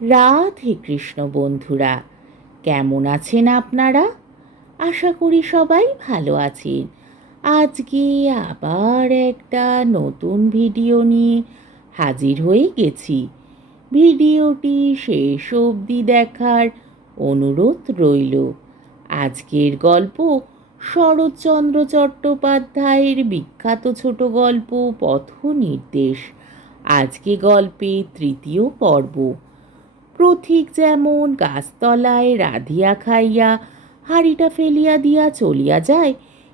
রাধে কৃষ্ণ বন্ধুরা, কেমন আছেন আপনারা? আশা করি সবাই ভালো আছেন। আজকে আবার একটা নতুন ভিডিও নিয়ে হাজির হয়ে গেছি। ভিডিওটি শেষ অবধি দেখার অনুরোধ রইল। আজকের গল্প শরৎচন্দ্র চট্টোপাধ্যায়ের বিখ্যাত ছোট গল্প পথনির্দেশ। আজকে গল্পের তৃতীয় পর্ব। প্রথিক যেমন গাছতলায় রাধিয়া খাইয়া হাঁড়িটা ফেলিয়া দিয়া চলিয়া যায়,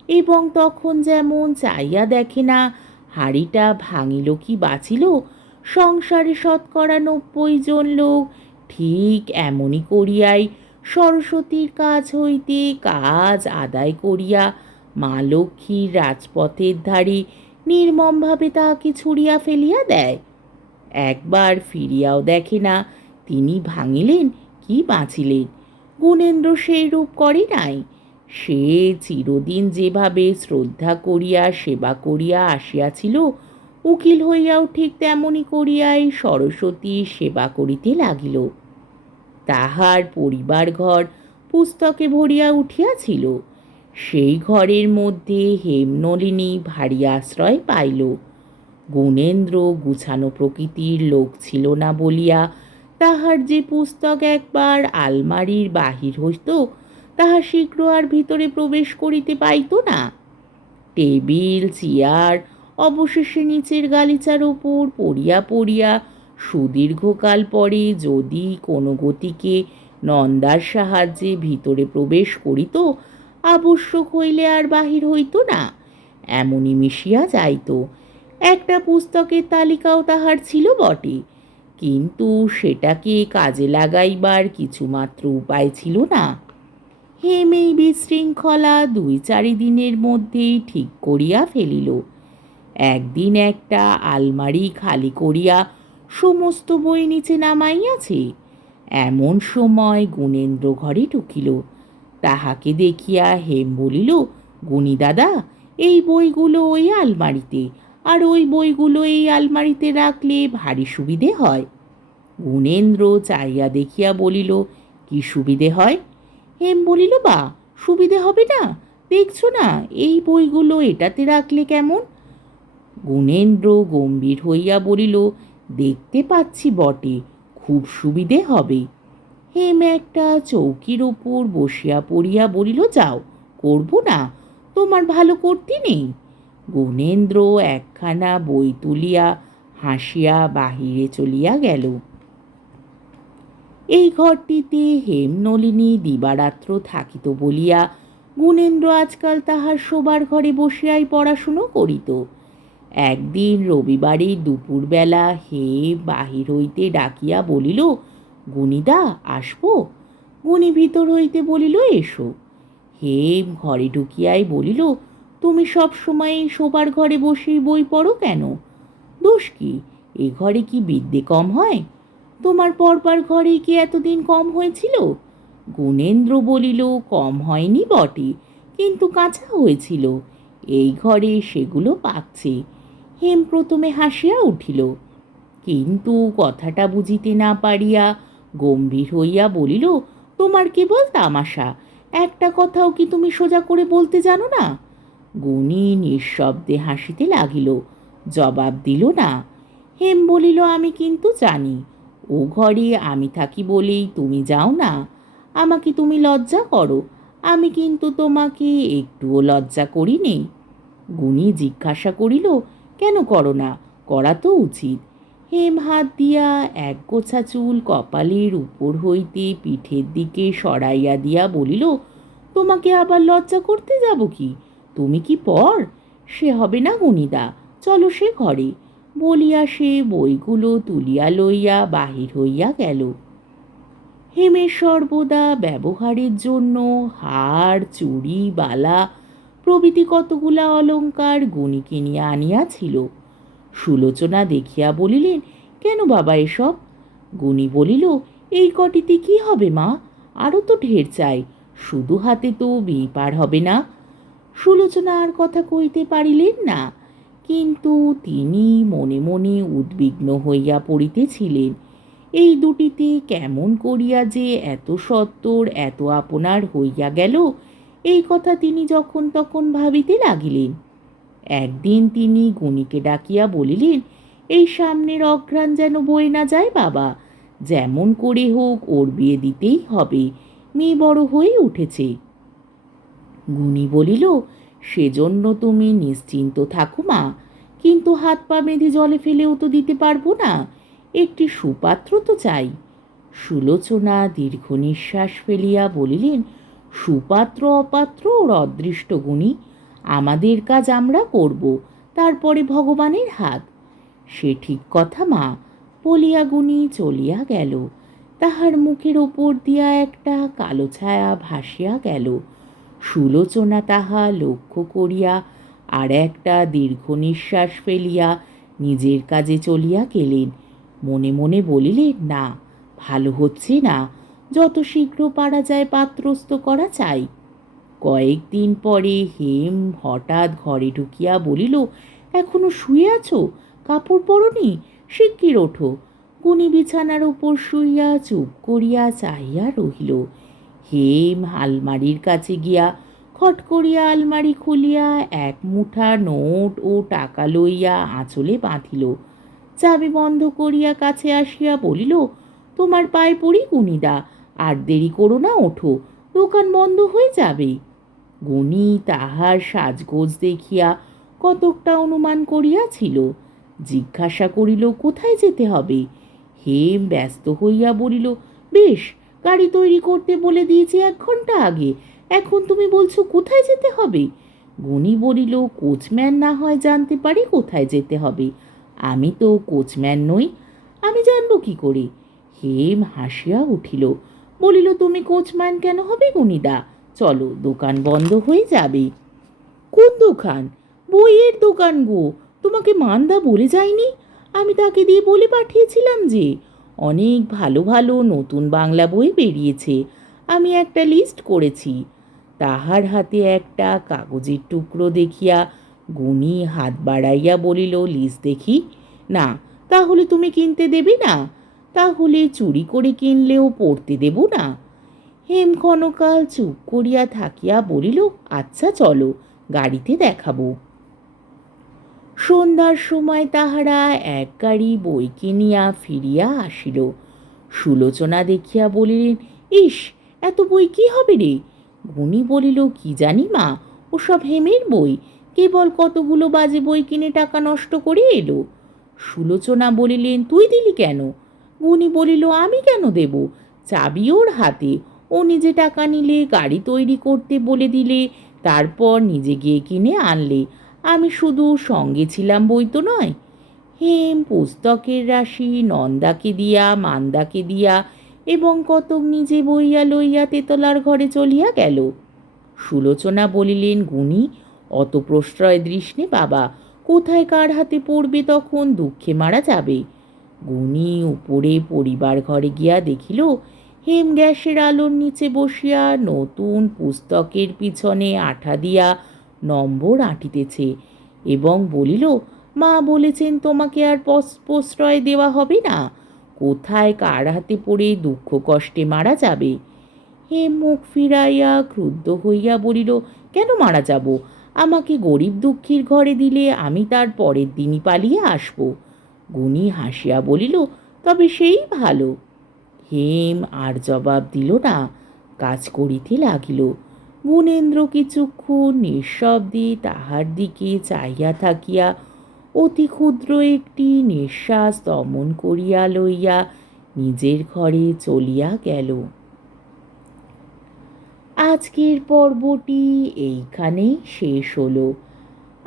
এবং তখন যেমন চাইয়া দেখে না হাঁড়িটা ভাঙিল কি বাঁচিল, সংসারে ৯০% লোক ঠিক এমনই করিয়াই সরস্বতীর কাছ হইতে কাজ আদায় করিয়া মা লক্ষ্মীর রাজপথের ধারে নির্মমভাবে তাহাকে ছুঁড়িয়া ফেলিয়া দেয়। একবার ফিরিয়াও দেখে না তিনি ভাঙিলেন কি বাঁচিলেন। গুণেন্দ্র সেই রূপ করে নাই। সে চিরদিন যেভাবে শ্রদ্ধা করিয়া সেবা করিয়া আসিয়াছিল, উকিল হইয়াও ঠিক তেমনি করিয়াই সরস্বতীর সেবা করিতে লাগিল। তাহার পরিবার ঘর পুস্তকে ভরিয়া উঠিয়াছিল। সেই ঘরের মধ্যে হেমনলিনী ভারী আশ্রয় পাইল। গুণেন্দ্র গুছানো প্রকৃতির লোক ছিল না বলিয়া তাহার যে পুস্তক একবার আলমারির বাহির হইত, তাহা শীঘ্র আর ভিতরে প্রবেশ করিতে পাইত না। টেবিল চেয়ার অবশেষে নিচের গালিচার ওপর পড়িয়া পড়িয়া সুদীর্ঘকাল পরে যদি কোনো গতিকে নন্দার সাহায্যে ভিতরে প্রবেশ করিত, আবশ্যক হইলে আর বাহির হইত না, এমনই মিশিয়া যাইত। একটা পুস্তকের তালিকাও তাহার ছিল বটে, কিন্তু সেটাকে কাজে লাগাইবার কিছুমাত্র উপায় ছিল না। হেম এই বিশৃঙ্খলা ২-৪ দিনের মধ্যেই ঠিক করিয়া ফেলিল। একদিন একটা আলমারি খালি করিয়া সমস্ত বই নিচে নামাইয়াছে। এমন সময় গুণেন্দ্র ঘরে ঢুকিল। তাহাকে দেখিয়া হেম বলিল, গুণী দাদা, এই বইগুলো ওই আলমারিতে, আর ওই বইগুলো এই আলমারিতে রাখলে ভারী সুবিধে হয়। গুণেন্দ্র চাইয়া দেখিয়া বলিল, কি সুবিধে হয়? হেম বলিল, বা সুবিধে হবে না? দেখছো না এই বইগুলো এটাতে রাখলে কেমন? গুণেন্দ্র গম্ভীর হইয়া বলিল, দেখতে পাচ্ছি বটে, খুব সুবিধে হবে। হেম একটা চৌকির ওপর বসিয়া পড়িয়া বলিল, যাও, করব না, তোমার ভালো করতে নেই। গুণেন্দ্র একখানা বই তুলিয়া হাসিয়া বাহিরে চলিয়া গেল। এই ঘরটিতে হেমনলিনী দিবারাত্র থাকিত বলিয়া গুণেন্দ্র আজকাল তাহার শোবার ঘরে বসিয়াই পড়াশুনো করিত। একদিন রবিবারে দুপুরবেলা হেম বাহির হইতে ডাকিয়া বলিল, গুণীদা, আসব? গুণী ভিতর হইতে বলিল, এসো। হেম ঘরে ঢুকিয়াই বলিল, তুমি সব সময় শোবার ঘরে বসে বই পড়ো কেন? দোষ কি? এ ঘরে কি বিদ্যে কম হয়? তোমার পড়বার ঘরে কি এতদিন কম হয়েছিল? গুণেন্দ্র বলিল, কম হয়নি বটে, কিন্তু কাঁচা হয়েছিল। এই ঘরে সেগুলো পাকছে। হেম প্রথমে হাসিয়া উঠিল, কিন্তু কথাটা বুঝিতে না পারিয়া গম্ভীর হইয়া বলিল, তোমার কেবল তামাশা, একটা কথাও কি তুমি সোজা করে বলতে জানো না? গুণী নিঃশব্দে হাসিতে লাগিল, জবাব দিল না। হেম বলিল, আমি কিন্তু জানি, ও ঘরে আমি থাকি বলেই তুমি যাও না। আমাকে তুমি লজ্জা করো, আমি কিন্তু তোমাকে একটুও লজ্জা করি নে। গুণী জিজ্ঞাসা করিল, কেন করো না? করা তো উচিত। হেম হাত দিয়া এক গোছা চুল কপালের উপর হইতে পিঠের দিকে সরাইয়া দিয়া বলিল, তোমাকে আবার লজ্জা করতে যাব কি? তুমি কি পর? সে হবে না গুণীদা, চলো সে ঘরে। বলিয়া সে বইগুলো তুলিয়া লইয়া বাহির হইয়া গেল। হেমের সর্বদা ব্যবহারের জন্য হার, চুড়ি, বালা প্রভৃতি কতগুলা অলঙ্কার গুণী কিনিয়া আনিয়াছিল। সুলোচনা দেখিয়া বলিলেন, কেন বাবা এসব? গুণী বলিল, এই কটিতে কি হবে মা? আরও তো ঢের চাই, শুধু হাতে তো বিয়ে পার হবে না। সুলোচনা আর কথা কইতে পারিলেন না, কিন্তু তিনি মনে মনে উদ্বিগ্ন হইয়া পড়িতেছিলেন। এই দুটিতে কেমন করিয়া যে এত সত্বর এত আপনার হইয়া গেল, এই কথা তিনি যখন তখন ভাবিতে লাগিলেন। একদিন তিনি গুণীকে ডাকিয়া বলিলেন, এই সামনের অঘ্রাণ যেন বয়ে না যায় বাবা, যেমন করে হোক ওর বিয়ে দিতেই হবে, মেয়ে বড় হয়ে উঠেছে। গুণী বলিল, সেজন্য তুমি নিশ্চিন্ত থাকো মা, কিন্তু হাত পা বেঁধে জলে ফেলেও তো দিতে পারবো না, একটি সুপাত্র তো চাই। সুলোচনা দীর্ঘ নিঃশ্বাস ফেলিয়া বলিলেন, সুপাত্র অপাত্র ওর অদৃষ্ট গুণী, আমাদের কাজ আমরা করব, তারপরে ভগবানের হাত। সে ঠিক কথা মা, বলিয়া গুণী চলিয়া গেল। তাহার মুখের ওপর দিয়া একটা কালো ছায়া ভাসিয়া গেল। সুলোচনা তাহা লক্ষ্য করিয়া আর একটা দীর্ঘ নিঃশ্বাস ফেলিয়া নিজের কাজে চলিয়া গেলেন। মনে মনে বলিলেন, না, ভালো হচ্ছে না, যত শীঘ্র পারা যায় পাত্রস্থ করা চাই। কয়েকদিন পরে হেম হঠাৎ ঘরে ঢুকিয়া বলিল, এখনো শুয়ে আছো, কাপড় পরনি, শিগগির ওঠো। গুণী বিছানার উপর শুইয়া চুপ করিয়া চাহিয়া রহিল। হেম আলমারির কাছে গিয়া খট করিয়া আলমারি খুলিয়া এক মুঠা নোট ও টাকা লইয়া আঁচলে বাঁধিল। চাবি বন্ধ করিয়া কাছে আসিয়া বলিল, তোমার পায়ে পড়ি গুণীদা, আর দেরি করো না, ওঠো, দোকান বন্ধ হয়ে যাবে। গুণী তাহার সাজগোজ দেখিয়া কতকটা অনুমান করিয়াছিল। জিজ্ঞাসা করিল, কোথায় যেতে হবে? হেম ব্যস্ত হইয়া বলিল, বেশ, গাড়ি তৈরি করতে বলে দিয়েছি 1 ঘন্টা আগে, এখন তুমি বলছো কোথায় যেতে হবে? গুণী বলিল, কোচম্যান না হয় জানতে পারি কোথায় যেতে হবে, আমি তো কোচম্যান নই, আমি জানবো কি করে? হেম হাসিয়া উঠিল, বলিল, তুমি কোচম্যান কেন হবে গুণীদা? চলো, দোকান বন্ধ হয়ে যাবে। কোন দোকান? বইয়ের দোকান গো, তোমাকে মান্দা বলে যায়নি? আমি তাকে দিয়ে বলে পাঠিয়েছিলাম যে অনেক ভালো ভালো নতুন বাংলা বই বেরিয়েছে, আমি একটা লিস্ট করেছি। তাহার হাতে একটা কাগজের টুকরো দেখিয়া গুণী হাত বাড়াইয়া বলিল, লিস্ট দেখি। না, তাহলে তুমি কিনতে দেবে না? তাহলে চুরি করে কিনলেও পড়তে দেব না। হেম ক্ষণকাল চুপ করিয়া থাকিয়া বলিল, আচ্ছা চলো, গাড়িতে দেখাবো। সন্ধ্যার সময় তাহারা এক গাড়ি বই কিনিয়া ফিরিয়া আসিল। সুলোচনা দেখিয়া বলিলেন, ইস, এত বই কি হবে রে? গুণী বলিল, কি জানি মা, ওসব হেমের বই, কেবল কতগুলো বাজে বই কিনে টাকা নষ্ট করে এলো। সুলোচনা বলিলেন, তুই দিলি কেন? গুণী বলিল, আমি কেন দেব, চাবি ওর হাতে, ও নিজে টাকা নিলে, গাড়ি তৈরি করতে বলে দিলে, তারপর নিজে গিয়ে কিনে আনলে, আমি শুধু সঙ্গে ছিলাম বই তো নয়। হেম পুস্তকের রাশি নন্দাকে দিয়া মান্দাকে দিয়া এবং কতক নিজে বইয়া লইয়া তেতলার ঘরে চলিয়া গেল। সুলোচনা বলিলেন, গুণী, অত প্রশ্রয় দৃষ্ণে বাবা, কোথায় কার হাতে পড়বে তখন দুঃখে মারা যাবে। গুণী উপরে পরিবার ঘরে গিয়া দেখিল হেম গ্যাসের আলোর নিচে বসিয়া নতুন পুস্তকের পিছনে আঠা দিয়া নম্বর আঁটিতেছে এবং বলিল, মা বলেছেন তোমাকে আর প্রশ্রয় দেওয়া হবে না, কোথায় কার হাতে পড়ে দুঃখ কষ্টে মারা যাবে। হেম মুখ ফিরাইয়া ক্রুদ্ধ হইয়া বলিল, কেন মারা যাব? আমাকে গরিব দুঃখীর ঘরে দিলে আমি তার পরের দিনই পালিয়ে আসব। গুণী হাসিয়া বলিল, তবে সেই ভালো। হেম আর জবাব দিল না, কাজ করিতে লাগিল। গুণেন্দ্র কিছুক্ষণ নিঃশব্দে তাহার দিকে চাহিয়া থাকিয়া অতি ক্ষুদ্র একটি নিঃশ্বাস দমন করিয়া লইয়া নিজের ঘরে চলিয়া গেল। আজকের পর্বটি এইখানেই শেষ হলো।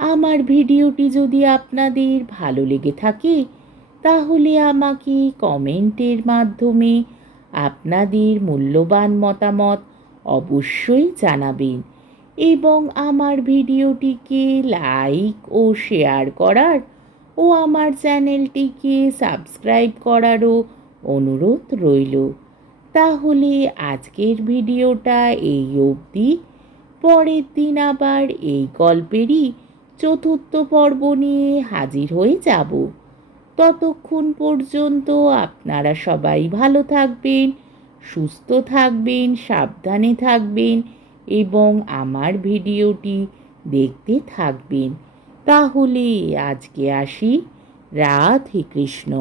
আমার ভিডিওটি যদি আপনাদের ভালো লেগে থাকে তাহলে আমাকে কমেন্টের মাধ্যমে আপনাদের মূল্যবান মতামত অবশ্যই জানাবেন এবং আমার ভিডিওটিকে লাইক ও শেয়ার করার ও আমার চ্যানেলটিকে সাবস্ক্রাইব করারও অনুরোধ রইল। তাহলে আজকের ভিডিওটা এই অবধি। পরের দিন আবার এই গল্পেরই চতুর্থ পর্ব নিয়ে হাজির হয়ে যাব। ততক্ষণ পর্যন্ত আপনারা সবাই ভালো থাকবেন, সুস্থ থাকবেন, সাবধানে থাকবেন এবং আমার ভিডিওটি দেখতে থাকবেন। তাহলে আজকে আসি। রাধে কৃষ্ণ।